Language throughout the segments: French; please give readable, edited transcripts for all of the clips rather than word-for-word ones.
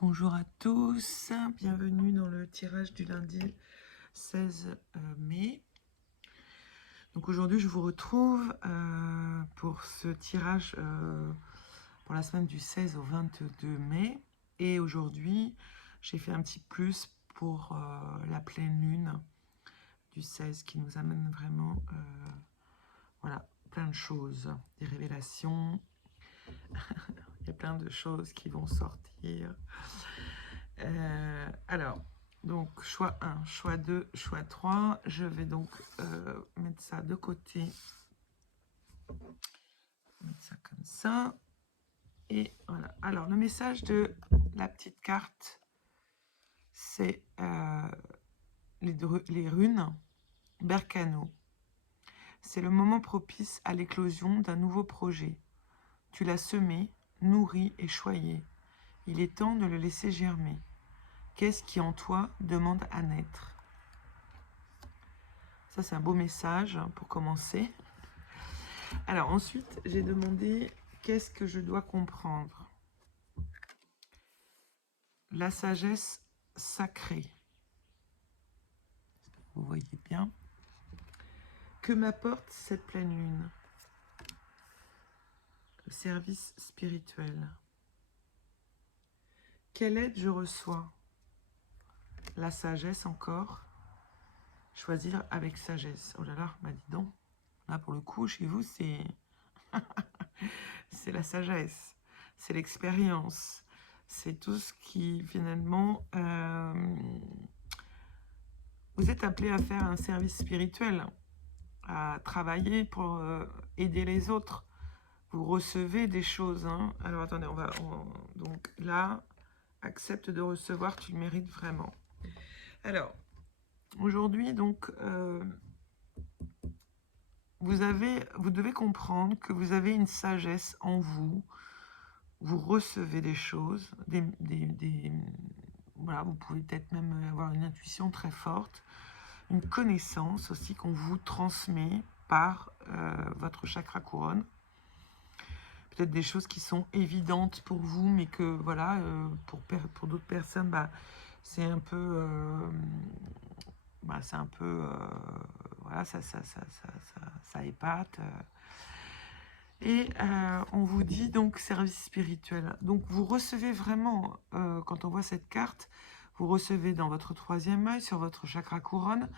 Bonjour à tous, bienvenue dans le tirage du lundi 16 mai. Donc aujourd'hui je vous retrouve pour ce tirage pour la semaine du 16 au 22 mai. Et aujourd'hui j'ai fait un petit plus pour la pleine lune du 16 qui nous amène vraiment voilà, plein de choses, des révélations. Il y a plein de choses qui vont sortir. Alors, donc choix 1, choix 2, choix 3. Je vais donc mettre ça de côté. Mettre ça comme ça. Et voilà. Alors, le message de la petite carte, c'est les runes Berkano. C'est le moment propice à l'éclosion d'un nouveau projet. Tu l'as semé, nourri et choyé. Il est temps de le laisser germer. Qu'est-ce qui en toi demande à naître? Ça, c'est un beau message pour commencer. Alors ensuite, j'ai demandé qu'est-ce que je dois comprendre. La sagesse sacrée. Vous voyez bien. Que m'apporte cette pleine lune? Le service spirituel. Quelle aide je reçois? La sagesse encore. Choisir avec sagesse. Oh là là, bah dis donc. Là pour le coup, chez vous, c'est c'est la sagesse. C'est l'expérience. C'est tout ce qui finalement... vous êtes appelé à faire un service spirituel, à travailler pour aider les autres. Vous recevez des choses. Hein. Alors attendez, donc là, accepte de recevoir, tu le mérites vraiment. Alors, aujourd'hui, donc, vous devez comprendre que vous avez une sagesse en vous. Vous recevez des choses, voilà, vous pouvez peut-être même avoir une intuition très forte, une connaissance aussi qu'on vous transmet par votre chakra couronne. Peut-être des choses qui sont évidentes pour vous, mais que voilà, pour d'autres personnes, bah, c'est un peu, voilà, ça épate. Et on vous dit donc service spirituel. Donc vous recevez vraiment, quand on voit cette carte, vous recevez dans votre troisième œil, sur votre chakra couronne.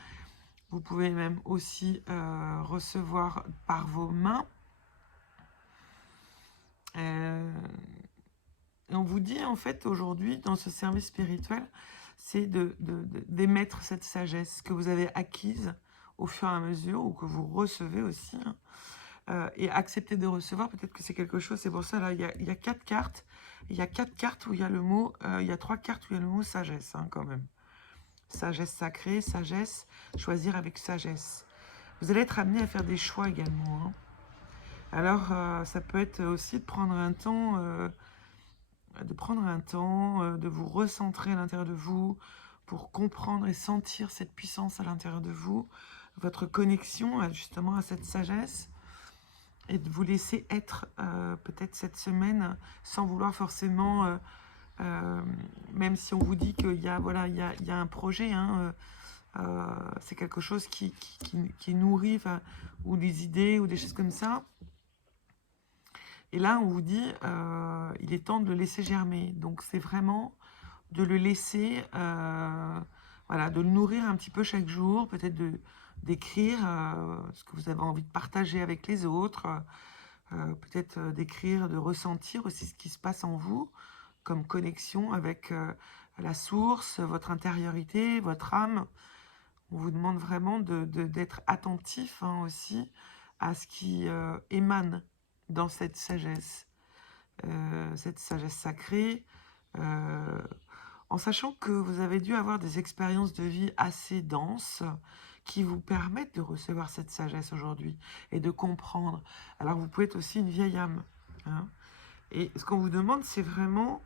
Vous pouvez même aussi recevoir par vos mains. Et on vous dit en fait aujourd'hui dans ce service spirituel, c'est d'émettre cette sagesse que vous avez acquise au fur et à mesure ou que vous recevez aussi. Et accepter de recevoir, peut-être que c'est quelque chose, c'est pour ça là, il y a 4 cartes. Il y a 4 cartes où il y a le mot, il y a 3 cartes où il y a le mot sagesse hein, quand même. Sagesse sacrée, sagesse, choisir avec sagesse. Vous allez être amené à faire des choix également. Hein. Alors, ça peut être aussi de prendre un temps, de vous recentrer à l'intérieur de vous, pour comprendre et sentir cette puissance à l'intérieur de vous, votre connexion justement à cette sagesse, et de vous laisser être peut-être cette semaine, sans vouloir forcément, même si on vous dit qu'il y a, voilà, il y a un projet, hein, c'est quelque chose qui nourrit, ou des idées, ou des choses comme ça. Et là, on vous dit, il est temps de le laisser germer. Donc, c'est vraiment de le laisser, voilà, de le nourrir un petit peu chaque jour, peut-être d'écrire ce que vous avez envie de partager avec les autres, peut-être d'écrire, de ressentir aussi ce qui se passe en vous, comme connexion avec la source, votre intériorité, votre âme. On vous demande vraiment d'être attentif hein, aussi à ce qui émane dans cette sagesse sacrée, en sachant que vous avez dû avoir des expériences de vie assez denses qui vous permettent de recevoir cette sagesse aujourd'hui et de comprendre. Alors vous pouvez être aussi une vieille âme. Hein, et ce qu'on vous demande, c'est vraiment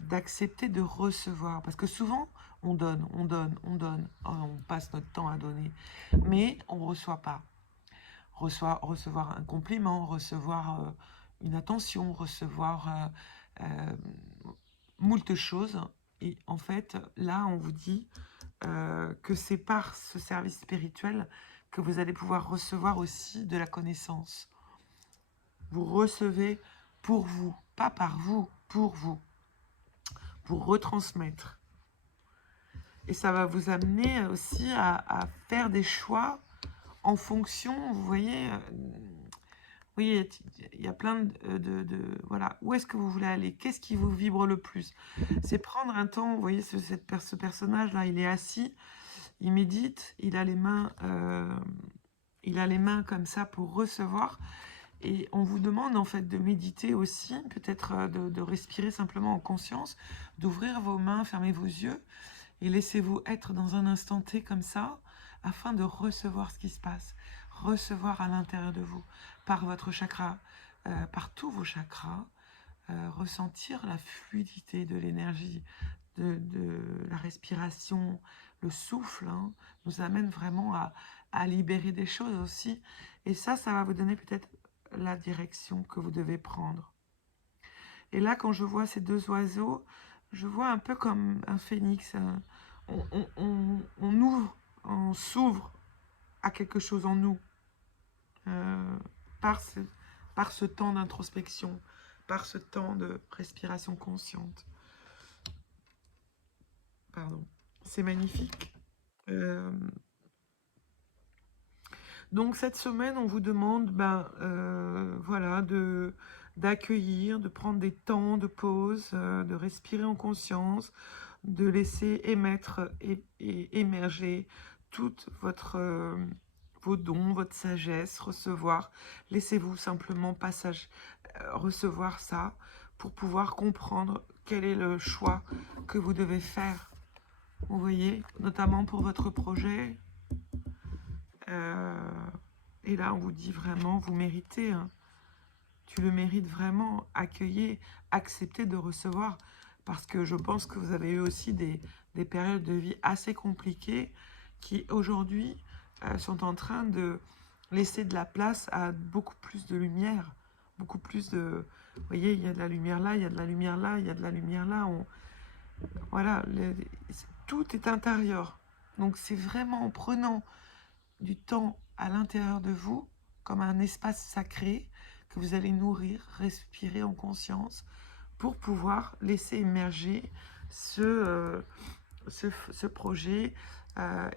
d'accepter de recevoir. Parce que souvent, on donne, on passe notre temps à donner, mais on ne reçoit pas. Recevoir un compliment, recevoir une attention, recevoir moult choses. Et en fait, là, on vous dit que c'est par ce service spirituel que vous allez pouvoir recevoir aussi de la connaissance. Vous recevez pour vous, pas par vous, pour retransmettre. Et ça va vous amener aussi à faire des choix en fonction, vous voyez, oui, il y a plein voilà, où est-ce que vous voulez aller? Qu'est-ce qui vous vibre le plus? C'est prendre un temps, vous voyez, ce personnage-là, il est assis, il médite, il a les mains comme ça pour recevoir. Et on vous demande en fait de méditer aussi, peut-être de respirer simplement en conscience, d'ouvrir vos mains, fermer vos yeux et laissez-vous être dans un instant T comme ça, afin de recevoir ce qui se passe, recevoir à l'intérieur de vous, par votre chakra, par tous vos chakras, ressentir la fluidité de l'énergie, de la respiration, le souffle, hein, nous amène vraiment à libérer des choses aussi. Et ça va vous donner peut-être la direction que vous devez prendre. Et là, quand je vois ces deux oiseaux, je vois un peu comme un phénix. On ouvre, on s'ouvre à quelque chose en nous euh, par, ce, par ce temps d'introspection, par ce temps de respiration consciente. Pardon. C'est magnifique. Donc cette semaine, on vous demande voilà, d'accueillir, de prendre des temps de pause, de respirer en conscience, de laisser émettre et émerger toute vos dons, votre sagesse, recevoir. Laissez-vous simplement recevoir ça pour pouvoir comprendre quel est le choix que vous devez faire. Vous voyez, notamment pour votre projet. Et là, on vous dit vraiment, vous méritez. Hein. Tu le mérites vraiment. Accueillez, acceptez de recevoir. Parce que je pense que vous avez eu aussi des périodes de vie assez compliquées qui, aujourd'hui, sont en train de laisser de la place à beaucoup plus de lumière. Beaucoup plus de... Vous voyez, il y a de la lumière là, il y a de la lumière là, il y a de la lumière là. Voilà, tout est intérieur. Donc c'est vraiment en prenant du temps à l'intérieur de vous, comme un espace sacré, que vous allez nourrir, respirer en conscience, pour pouvoir laisser émerger ce projet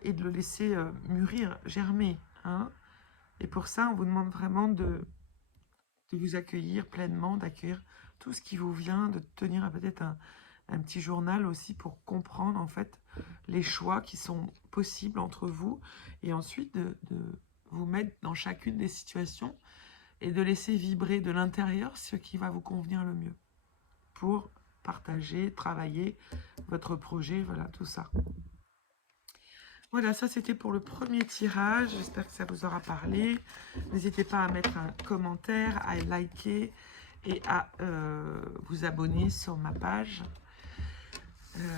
et de le laisser mûrir, germer. Hein. Et pour ça, on vous demande vraiment de vous accueillir pleinement, d'accueillir tout ce qui vous vient, de tenir peut-être un petit journal aussi pour comprendre en fait les choix qui sont possibles entre vous et ensuite de vous mettre dans chacune des situations et de laisser vibrer de l'intérieur ce qui va vous convenir le mieux pour partager, travailler votre projet, voilà, tout ça. Voilà, ça c'était pour le premier tirage. J'espère que ça vous aura parlé. N'hésitez pas à mettre un commentaire, à liker et à vous abonner sur ma page.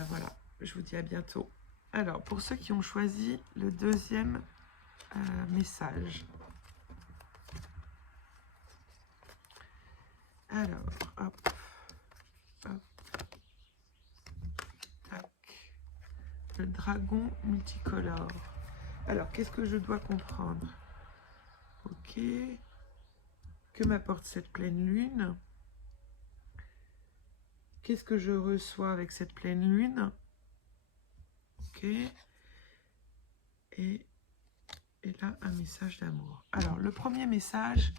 Voilà, je vous dis à bientôt. Alors, pour ceux qui ont choisi le deuxième message. Alors, hop, hop, tac. Le dragon multicolore. Alors, qu'est-ce que je dois comprendre? Ok. Que m'apporte cette pleine lune? Qu'est-ce que je reçois avec cette pleine lune? Ok. Et là, un message d'amour. Alors, le premier message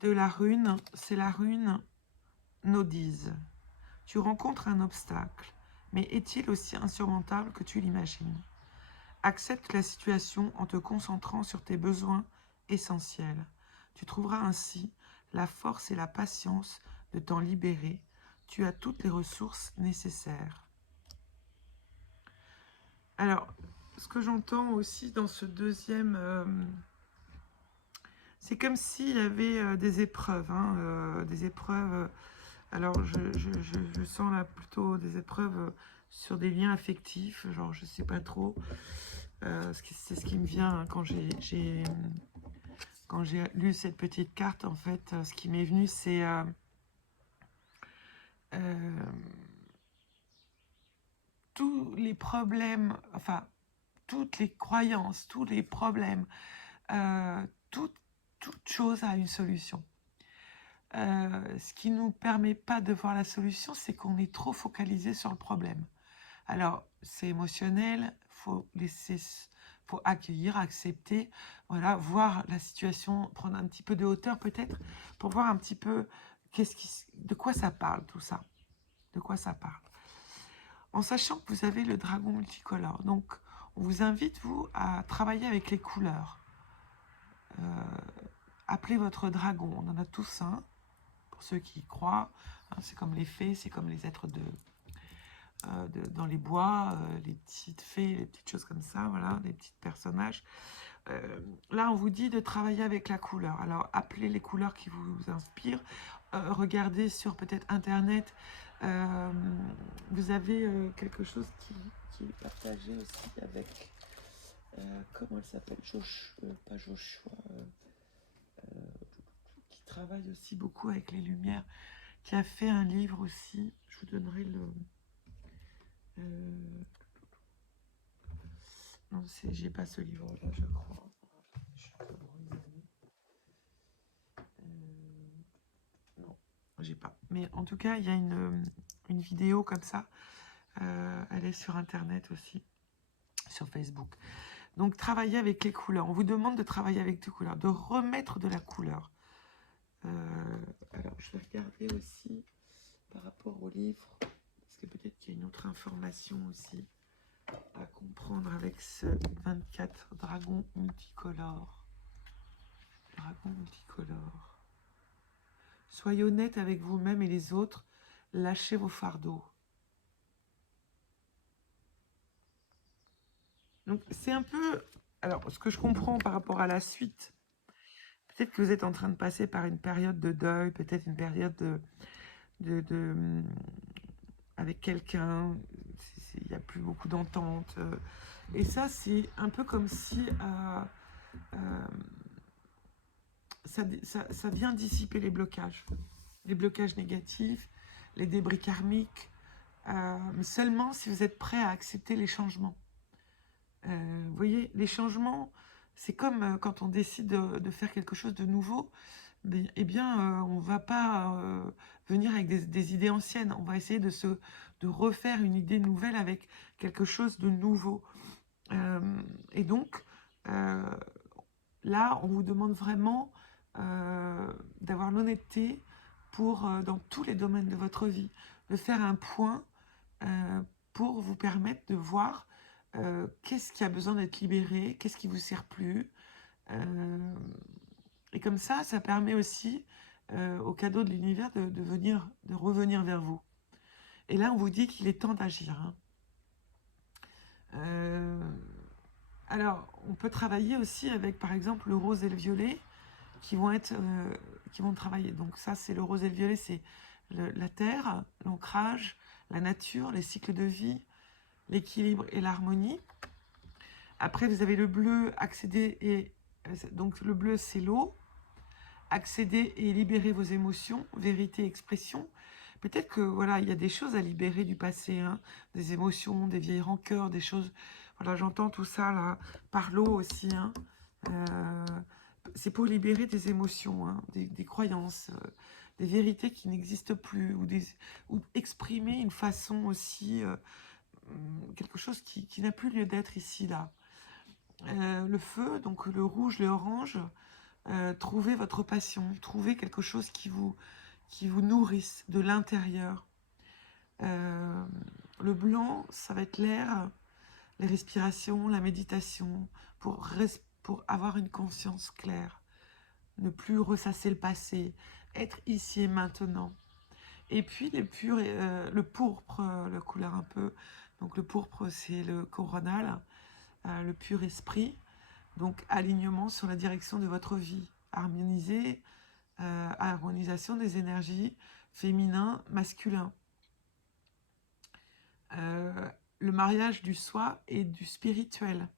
de la rune, c'est la rune Nodise. Tu rencontres un obstacle, mais est-il aussi insurmontable que tu l'imagines? Accepte la situation en te concentrant sur tes besoins essentiels. Tu trouveras ainsi la force et la patience de t'en libérer. Tu as toutes les ressources nécessaires. Alors, ce que j'entends aussi dans ce deuxième... c'est comme s'il y avait des épreuves. Hein, des épreuves... alors, je sens là plutôt des épreuves sur des liens affectifs. Genre, je sais pas trop. C'est ce qui me vient hein, quand j'ai lu cette petite carte. En fait, ce qui m'est venu, c'est... tous les problèmes, enfin, toutes les croyances, tous les problèmes, toute chose a une solution. Ce qui ne nous permet pas de voir la solution, c'est qu'on est trop focalisé sur le problème. Alors, c'est émotionnel, faut accueillir, accepter, voilà, voir la situation, prendre un petit peu de hauteur peut-être, pour voir un petit peu de quoi ça parle tout ça, de quoi ça parle. En sachant que vous avez le dragon multicolore, donc on vous invite, vous, à travailler avec les couleurs. Appelez votre dragon, on en a tous un, pour ceux qui y croient, hein, c'est comme les fées, c'est comme les êtres dans les bois, les petites fées, les petites choses comme ça, voilà, des petits personnages. Là, on vous dit de travailler avec la couleur. Alors, appelez les couleurs qui vous inspirent. Regardez sur peut-être Internet. Vous avez quelque chose qui est partagé aussi avec... comment elle s'appelle, pas Joshua, qui travaille aussi beaucoup avec les lumières, qui a fait un livre aussi. Je vous donnerai le... non, j'ai pas ce livre-là, je crois. Je suis un peu brouillée. Non, j'ai pas. Mais en tout cas, il y a une vidéo comme ça. Elle est sur Internet aussi, sur Facebook. Donc, travailler avec les couleurs. On vous demande de travailler avec des couleurs, de remettre de la couleur. Alors, je vais regarder aussi par rapport au livre, parce que peut-être qu'il y a une autre information aussi à comprendre avec ce 24 dragons multicolores. Dragon multicolore. Soyez honnête avec vous-même et les autres. Lâchez vos fardeaux. Donc, c'est un peu... Alors, ce que je comprends par rapport à la suite, peut-être que vous êtes en train de passer par une période de deuil, peut-être une période avec quelqu'un, il n'y a plus beaucoup d'entente. Et ça, c'est un peu comme si ça vient dissiper les blocages négatifs, les débris karmiques, mais seulement si vous êtes prêt à accepter les changements. Vous voyez, les changements, c'est comme quand on décide de faire quelque chose de nouveau, eh bien, on ne va pas venir avec des idées anciennes. On va essayer de refaire une idée nouvelle avec quelque chose de nouveau. Et donc, là, on vous demande vraiment d'avoir l'honnêteté pour, dans tous les domaines de votre vie, de faire un point pour vous permettre de voir qu'est-ce qui a besoin d'être libéré, qu'est-ce qui vous sert plus. Et comme ça permet aussi au cadeau de l'univers de revenir vers vous. Et là, on vous dit qu'il est temps d'agir. Alors, on peut travailler aussi avec, par exemple, le rose et le violet qui vont travailler. Donc ça, c'est le rose et le violet, c'est la terre, l'ancrage, la nature, les cycles de vie, l'équilibre et l'harmonie. Après, vous avez le bleu, accéder et... Donc le bleu, c'est l'eau. Accéder et libérer vos émotions, vérité, expression. Peut-être que voilà, il y a des choses à libérer du passé, hein, des émotions, des vieilles rancœurs, des choses. Voilà, j'entends tout ça là, par l'eau aussi. Hein. C'est pour libérer des émotions, hein, des croyances, des vérités qui n'existent plus, ou exprimer une façon aussi, quelque chose qui n'a plus lieu d'être ici, là. Le feu, donc le rouge, le orange, trouvez votre passion, trouvez quelque chose qui vous nourrisse de l'intérieur. Le blanc, ça va être l'air, les respirations, la méditation, pour avoir une conscience claire, ne plus ressasser le passé, être ici et maintenant. Et puis le pourpre, la couleur un peu, donc le pourpre c'est le coronal, le pur esprit, donc alignement sur la direction de votre vie, harmonisation des énergies féminin, masculin. Le mariage du soi et du spirituel.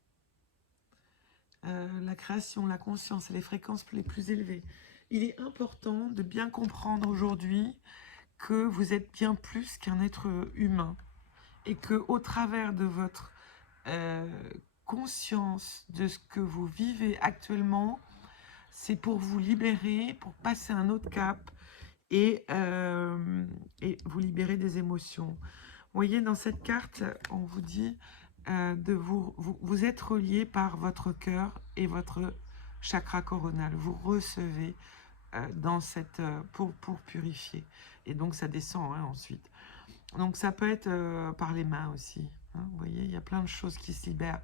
La création, la conscience et les fréquences les plus élevées. Il est important de bien comprendre aujourd'hui que vous êtes bien plus qu'un être humain et que au travers de votre conscience de ce que vous vivez actuellement, c'est pour vous libérer, pour passer un autre cap et vous libérer des émotions. Vous voyez, dans cette carte, on vous dit de vous êtes relié par votre cœur et votre chakra coronal. Vous recevez dans cette pour purifier. Et donc, ça descend hein, ensuite. Donc, ça peut être par les mains aussi. Hein, vous voyez, il y a plein de choses qui se libèrent.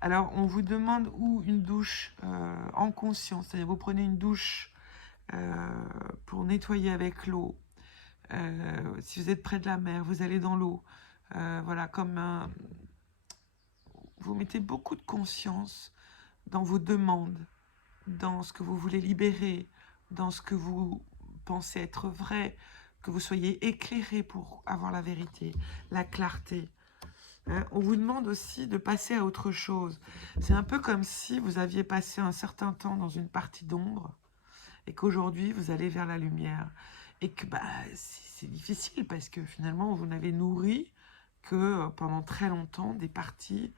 Alors, on vous demande où une douche en conscience. C'est-à-dire, vous prenez une douche pour nettoyer avec l'eau. Si vous êtes près de la mer, vous allez dans l'eau. Voilà, vous mettez beaucoup de conscience dans vos demandes, dans ce que vous voulez libérer, dans ce que vous pensez être vrai, que vous soyez éclairé pour avoir la vérité, la clarté. Hein, on vous demande aussi de passer à autre chose. C'est un peu comme si vous aviez passé un certain temps dans une partie d'ombre et qu'aujourd'hui vous allez vers la lumière. Et que bah, c'est difficile parce que finalement vous n'avez nourri que pendant très longtemps des parties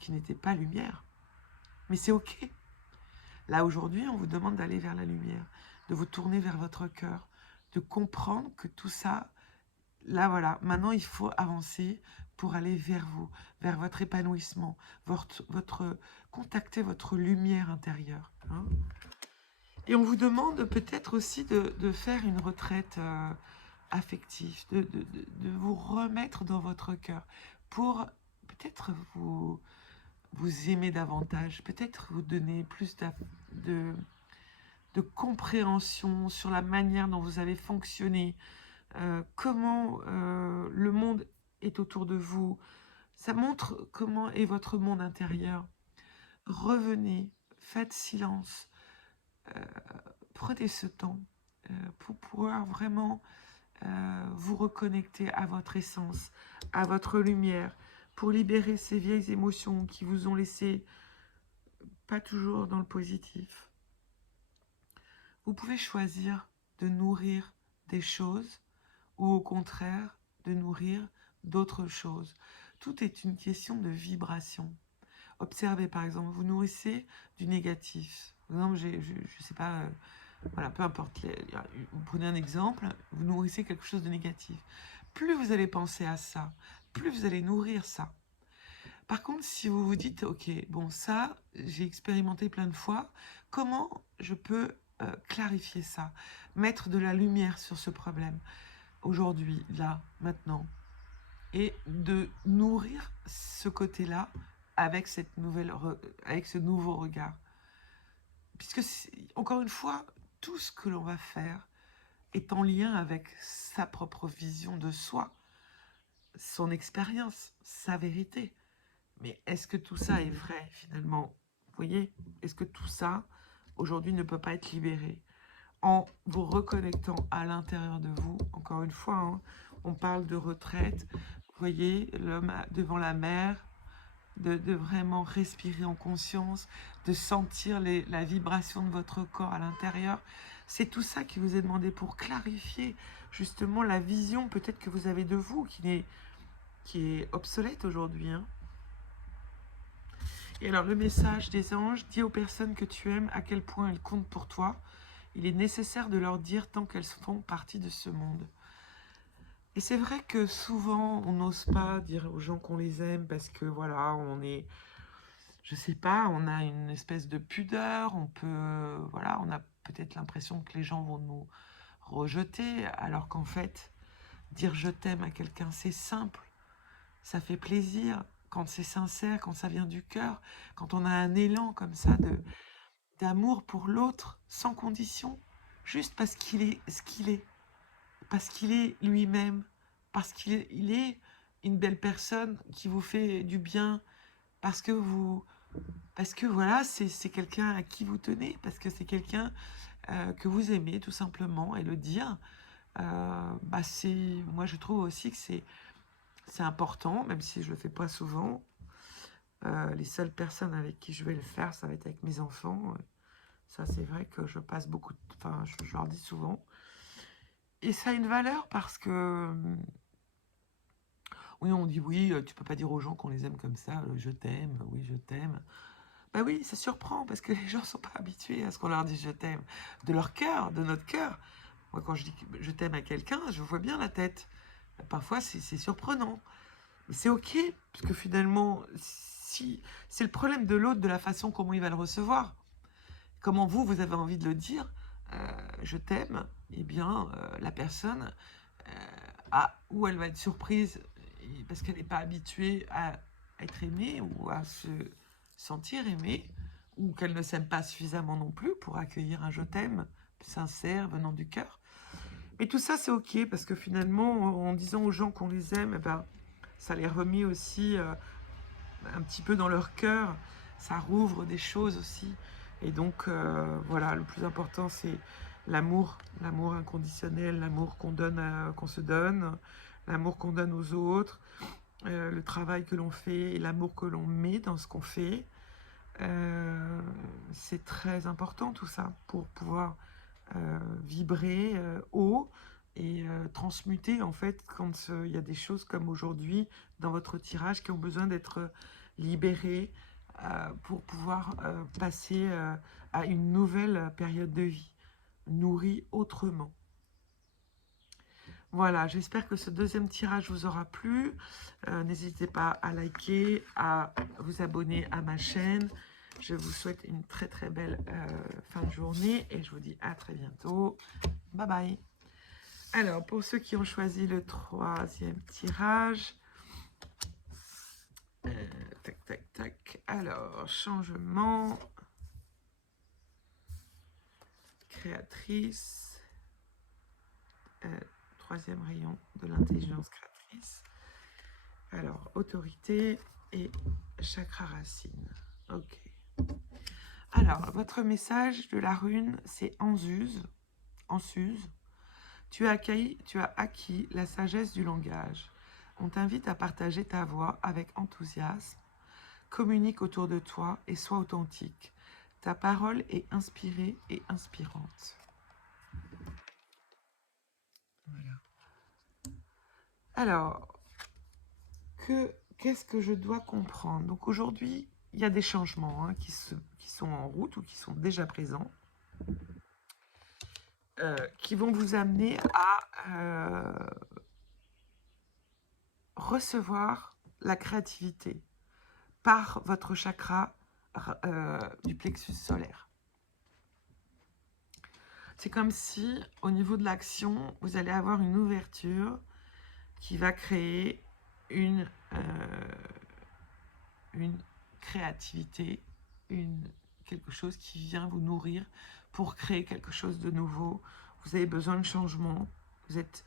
qui n'étaient pas lumière. Mais c'est ok. Là aujourd'hui on vous demande d'aller vers la lumière, de vous tourner vers votre cœur, de comprendre que tout ça, là voilà, maintenant il faut avancer pour aller vers vous, vers votre épanouissement, contacter votre lumière intérieure. Hein. Et on vous demande peut-être aussi de faire une retraite affective, de vous remettre dans votre cœur pour peut-être vous aimer davantage, peut-être vous donner plus de, de compréhension sur la manière dont vous allez fonctionner, comment le monde est autour de vous. Ça montre comment est votre monde intérieur. Revenez, faites silence, prenez ce temps pour pouvoir vraiment vous reconnecter à votre essence, à votre lumière, pour libérer ces vieilles émotions qui vous ont laissé pas toujours dans le positif. Vous pouvez choisir de nourrir des choses ou au contraire de nourrir d'autres choses. Tout est une question de vibration. Observez par exemple, vous nourrissez du négatif. Par exemple, je ne sais pas, voilà, peu importe, vous prenez un exemple, vous nourrissez quelque chose de négatif. Plus vous allez penser à ça, plus vous allez nourrir ça. Par contre, si vous vous dites, ok, bon ça, j'ai expérimenté plein de fois, comment je peux clarifier ça, mettre de la lumière sur ce problème, aujourd'hui, là, maintenant, et de nourrir ce côté-là avec avec ce nouveau regard. Puisque, encore une fois, tout ce que l'on va faire est en lien avec sa propre vision de soi, son expérience, sa vérité. Mais est-ce que tout ça est vrai finalement? Vous voyez? Est-ce que tout ça, aujourd'hui, ne peut pas être libéré? En vous reconnectant à l'intérieur de vous, encore une fois, hein, on parle de retraite, vous voyez, l'homme devant la mer, de vraiment respirer en conscience, de sentir la vibration de votre corps à l'intérieur. C'est tout ça qui vous est demandé pour clarifier justement la vision peut-être que vous avez de vous, qui est obsolète aujourd'hui. Hein. Et alors le message des anges dit aux personnes que tu aimes à quel point elles comptent pour toi. Il est nécessaire de leur dire tant qu'elles font partie de ce monde. Et c'est vrai que souvent on n'ose pas dire aux gens qu'on les aime parce que voilà, on est, je sais pas, on a une espèce de pudeur, voilà, on a peut-être l'impression que les gens vont nous rejeter, alors qu'en fait, dire je t'aime à quelqu'un, c'est simple, ça fait plaisir, quand c'est sincère, quand ça vient du cœur, quand on a un élan comme ça d'amour pour l'autre, sans condition, juste parce qu'il est ce qu'il est, parce qu'il est lui-même, parce qu'il est une belle personne qui vous fait du bien, parce que voilà, c'est quelqu'un à qui vous tenez, parce que c'est quelqu'un que vous aimez tout simplement, et le dire, moi je trouve aussi que c'est important, même si je le fais pas souvent. Les seules personnes avec qui je vais le faire, ça va être avec mes enfants. Ça, c'est vrai que je passe beaucoup de... Enfin, je leur dis souvent. Et ça a une valeur parce que Oui, on dit oui, tu peux pas dire aux gens qu'on les aime comme ça, je t'aime, oui, je t'aime. Bah oui, ça surprend parce que les gens sont pas habitués à ce qu'on leur dise je t'aime. De leur cœur, de notre cœur. Moi, quand je dis que je t'aime à quelqu'un, je vois bien la tête. Parfois, c'est surprenant. Mais c'est ok, parce que finalement, si c'est le problème de l'autre, de la façon comment il va le recevoir. Comment vous, vous avez envie de le dire, je t'aime, eh bien, la personne, ou elle va être surprise parce qu'elle n'est pas habituée à être aimée ou à se sentir aimée, ou qu'elle ne s'aime pas suffisamment non plus pour accueillir un je t'aime sincère venant du cœur. Mais tout ça, c'est ok, parce que finalement, en disant aux gens qu'on les aime, eh ben, ça les remet aussi un petit peu dans leur cœur, ça rouvre des choses aussi. Et donc, voilà, le plus important, c'est l'amour, l'amour inconditionnel, l'amour qu'on donne, qu'on se donne, l'amour qu'on donne aux autres, le travail que l'on fait et l'amour que l'on met dans ce qu'on fait. C'est très important tout ça pour pouvoir vibrer haut et transmuter en fait quand il y a des choses comme aujourd'hui dans votre tirage qui ont besoin d'être libérées pour pouvoir passer à une nouvelle période de vie, nourrie autrement. Voilà, j'espère que ce deuxième tirage vous aura plu. N'hésitez pas à liker, à vous abonner à ma chaîne. Je vous souhaite une très très belle fin de journée et je vous dis à très bientôt. Bye bye. Alors, pour ceux qui ont choisi le troisième tirage, tac, tac, tac. Alors, changement, créatrice, troisième rayon de l'intelligence créatrice. Alors, autorité et chakra racine. Ok. Alors, votre message de la rune, c'est Ensuse. Ensuse. Tu as acquis la sagesse du langage. On t'invite à partager ta voix avec enthousiasme. Communique autour de toi et sois authentique. Ta parole est inspirée et inspirante. Voilà. Alors, qu'est-ce que je dois comprendre? Donc aujourd'hui, il y a des changements qui sont en route ou qui sont déjà présents, qui vont vous amener à recevoir la créativité par votre chakra du plexus solaire. C'est comme si, au niveau de l'action, vous allez avoir une ouverture qui va créer une créativité, quelque chose qui vient vous nourrir pour créer quelque chose de nouveau. Vous avez besoin de changement. Vous êtes...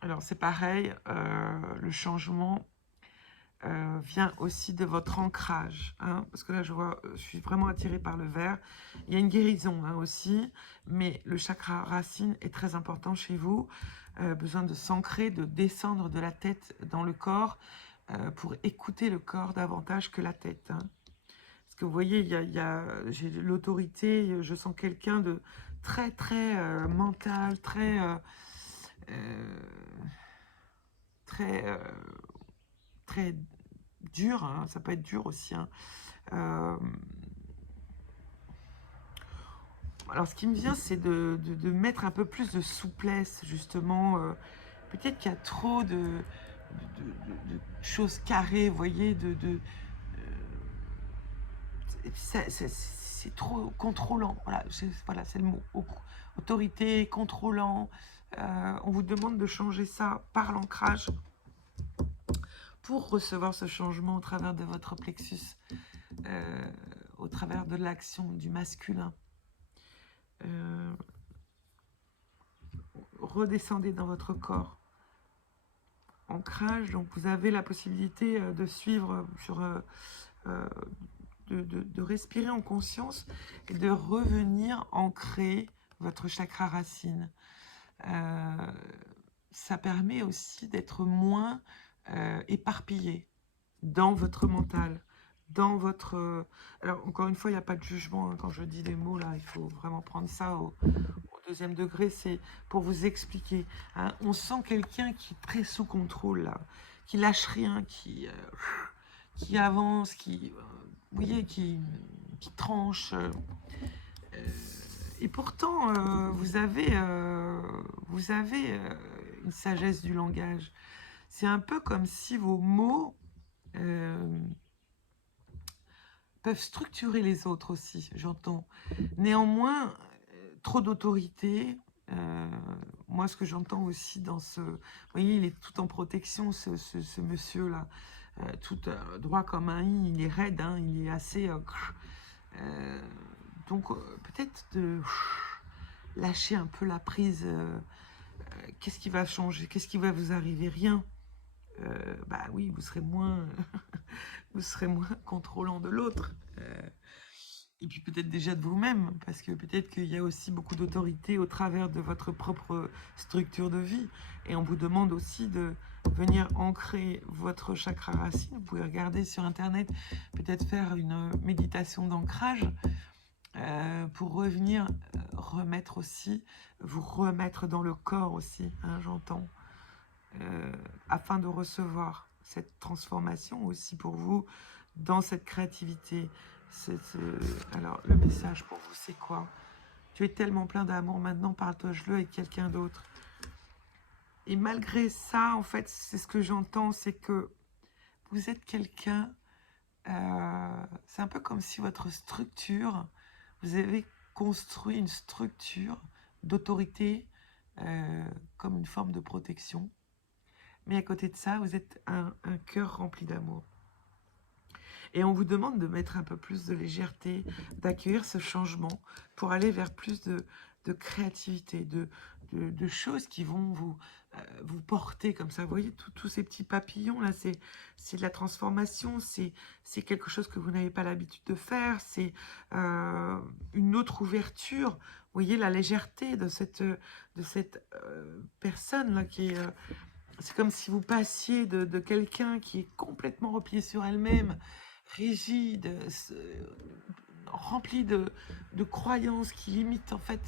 alors c'est pareil, le changement vient aussi de votre ancrage, parce que là je suis vraiment attirée par le vert. Il y a une guérison aussi, mais le chakra racine est très important chez vous. Besoin de s'ancrer, de descendre de la tête dans le corps pour écouter le corps davantage que la tête. Parce que vous voyez, j'ai l'autorité, je sens quelqu'un de très très mental, très très très dur, ça peut être dur aussi. Alors ce qui me vient, c'est de mettre un peu plus de souplesse, justement. Peut-être qu'il y a trop de choses carrées, vous voyez, c'est trop contrôlant. Voilà, c'est le mot. Autorité, contrôlant. On vous demande de changer ça par l'ancrage pour recevoir ce changement au travers de votre plexus, au travers de l'action du masculin. Redescendez dans votre corps. Ancrage, donc vous avez la possibilité de suivre de respirer en conscience et de revenir ancrer votre chakra racine. Ça permet aussi d'être moins éparpillé dans votre mental, dans votre... alors, encore une fois, il n'y a pas de jugement. Quand je dis des mots, là, il faut vraiment prendre ça au deuxième degré, c'est pour vous expliquer. Hein. On sent quelqu'un qui est très sous contrôle, là, qui lâche rien, qui avance, vous voyez, qui tranche. Et pourtant, vous avez une sagesse du langage. C'est un peu comme si vos mots peuvent structurer les autres aussi, j'entends. Néanmoins, trop d'autorité. Moi, ce que j'entends aussi dans ce... Vous voyez, il est tout en protection, ce monsieur-là. Tout droit comme un i, il est raide, hein, il est assez... donc, peut-être de lâcher un peu la prise. Qu'est-ce qui va changer? Qu'est-ce qui va vous arriver? Rien. Bah oui, vous serez moins, vous serez moins contrôlant de l'autre. Et puis peut-être déjà de vous-même, parce que peut-être qu'il y a aussi beaucoup d'autorité au travers de votre propre structure de vie. Et on vous demande aussi de venir ancrer votre chakra racine. Vous pouvez regarder sur Internet, peut-être faire une méditation d'ancrage pour revenir remettre aussi, vous remettre dans le corps aussi, hein, j'entends. Afin de recevoir cette transformation aussi pour vous dans cette créativité. Alors, le message pour vous, c'est quoi? Tu es tellement plein d'amour, maintenant partage-le avec quelqu'un d'autre. Et malgré ça, en fait, c'est ce que j'entends, c'est que vous êtes quelqu'un, c'est un peu comme si votre structure, vous avez construit une structure d'autorité comme une forme de protection. Mais à côté de ça, vous êtes un cœur rempli d'amour. Et on vous demande de mettre un peu plus de légèreté, d'accueillir ce changement pour aller vers plus de créativité, de choses qui vont vous porter comme ça. Vous voyez, tous ces petits papillons, là, c'est de la transformation, c'est quelque chose que vous n'avez pas l'habitude de faire, c'est une autre ouverture. Vous voyez la légèreté de cette personne-là qui est... c'est comme si vous passiez de quelqu'un qui est complètement replié sur elle-même, rigide, rempli de croyances qui limitent en fait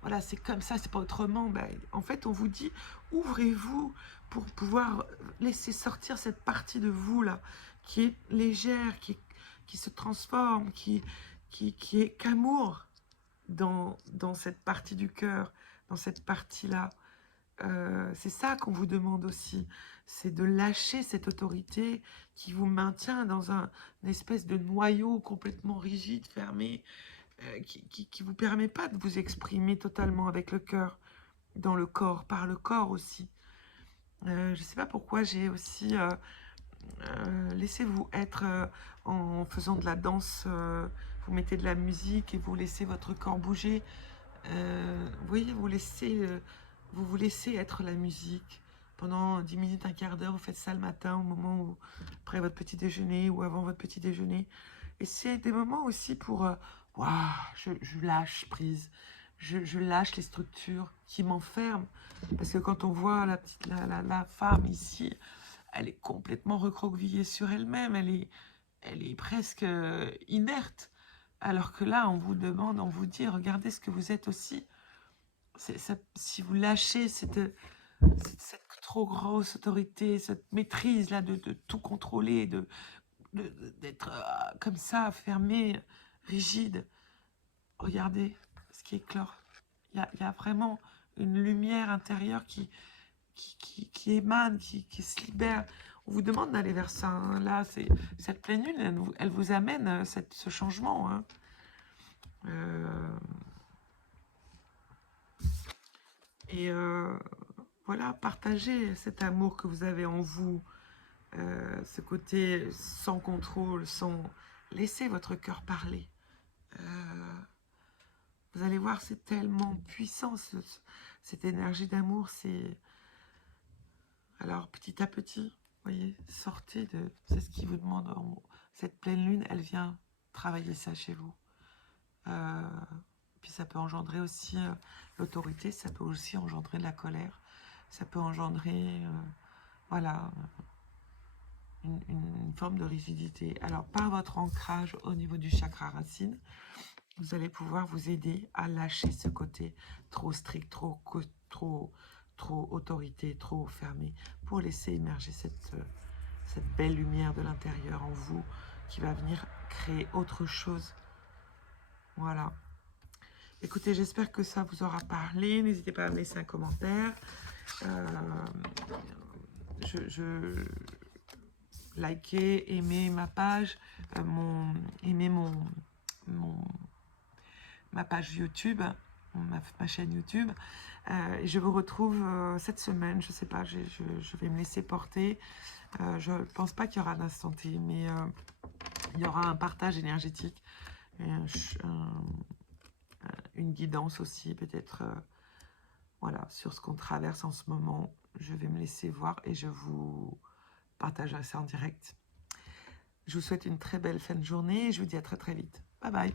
voilà, c'est comme ça, c'est pas autrement. Ben, en fait, on vous dit, ouvrez-vous pour pouvoir laisser sortir cette partie de vous là, qui est légère, qui se transforme, qui est qu'amour dans cette partie du cœur, dans cette partie-là. C'est ça qu'on vous demande aussi, c'est de lâcher cette autorité qui vous maintient dans une espèce de noyau complètement rigide, fermé, qui ne vous permet pas de vous exprimer totalement avec le cœur, dans le corps, par le corps aussi. Je ne sais pas pourquoi j'ai aussi... laissez-vous être en faisant de la danse, vous mettez de la musique et vous laissez votre corps bouger. Vous voyez, vous vous laissez être la musique. Pendant 10 minutes, un quart d'heure, vous faites ça le matin, au moment où, après votre petit déjeuner ou avant votre petit déjeuner. Et c'est des moments aussi pour, waouh, je lâche prise. Je lâche les structures qui m'enferment. Parce que quand on voit la femme ici, elle est complètement recroquevillée sur elle-même. Elle est presque inerte. Alors que là, on vous demande, on vous dit, regardez ce que vous êtes aussi. Si vous lâchez cette trop grosse autorité, cette maîtrise-là de tout contrôler, d'être comme ça, fermé, rigide, regardez ce qui éclore. Il y a vraiment une lumière intérieure qui émane, qui se libère. On vous demande d'aller vers ça. Hein. Là, cette pleine lune, elle vous amène ce changement. Hein. Et voilà, partagez cet amour que vous avez en vous, ce côté sans contrôle, sans... Laissez votre cœur parler. Vous allez voir, c'est tellement puissant, cette énergie d'amour. Alors, petit à petit, vous voyez, sortez de... C'est ce qui vous demande. Cette pleine lune, elle vient travailler ça chez vous. Puis ça peut engendrer aussi l'autorité, ça peut aussi engendrer de la colère, ça peut engendrer, voilà, une forme de rigidité. Alors, par votre ancrage au niveau du chakra racine, Vous allez pouvoir vous aider à lâcher ce côté trop strict, trop autorité, trop fermé, pour laisser émerger cette belle lumière de l'intérieur en vous qui va venir créer autre chose. Voilà. Écoutez, j'espère que ça vous aura parlé. N'hésitez pas à me laisser un commentaire. Likez, aimez ma page, aimez ma page YouTube, ma chaîne YouTube. Et je vous retrouve cette semaine, je sais pas, je vais me laisser porter. Je ne pense pas qu'il y aura d'instant T, mais il y aura un partage énergétique, une guidance aussi, peut-être, voilà, sur ce qu'on traverse en ce moment. Je vais me laisser voir et je vous partagerai ça en direct. Je vous souhaite une très belle fin de journée et je vous dis à très très vite. Bye bye.